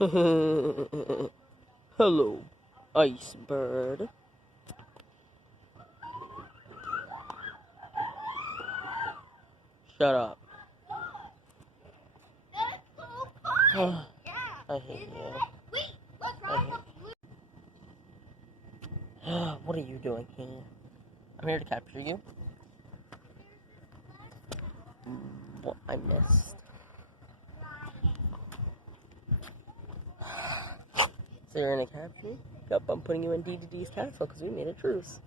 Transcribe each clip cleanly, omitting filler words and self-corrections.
Hello, ice bird. Shut up. I hate you. What are you doing here? I'm here to capture you. What I missed. So you're gonna capture me? Yep, I'm putting you in DDD's castle because we made a truce.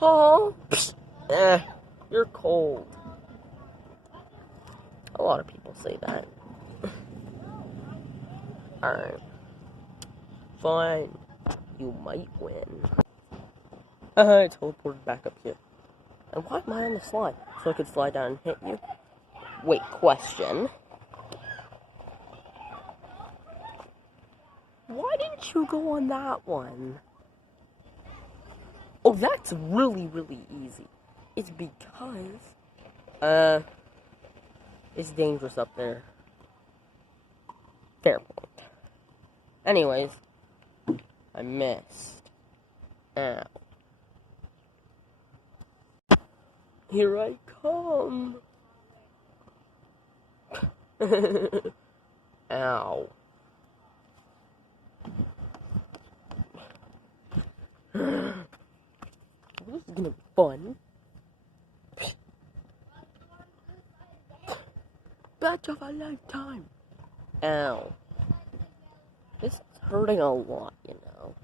Oh, you're cold. A lot of people say that. Alright. Fine. You might win. I teleported back up here. And why am I on the slide? So I could slide down and hit you? Wait, question. Why didn't you go on that one? Oh, that's really, really easy. It's because, it's dangerous up there. Fair point. Anyways, I missed. Ow. Here I come. Ow. This is gonna be fun. Batch of a lifetime. Ow. This is hurting a lot, you know.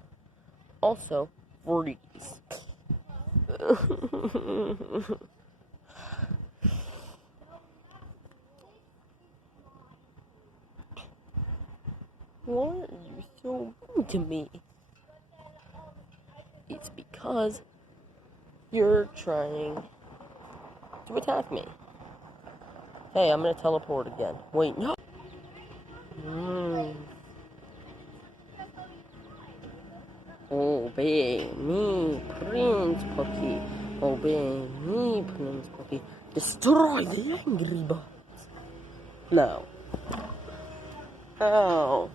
Also, freeze. Why are you so mean to me? It's because you're trying to attack me. Hey, I'm gonna teleport again. Wait, no! Obey me, Prince Puppy. Obey me, Prince Puppy. Destroy the angry birds. No. Ow.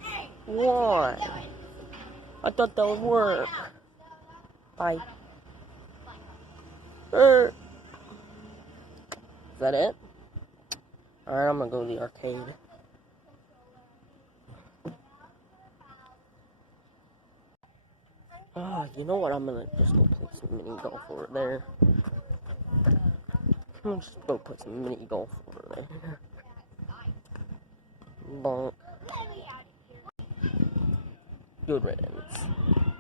Why? I thought that would work. Bye. Is that it? Alright, I'm gonna go to the arcade. You know what? I'm gonna just go play some mini golf over there. I'm just go put some mini golf over there. Bonk. Good riddance.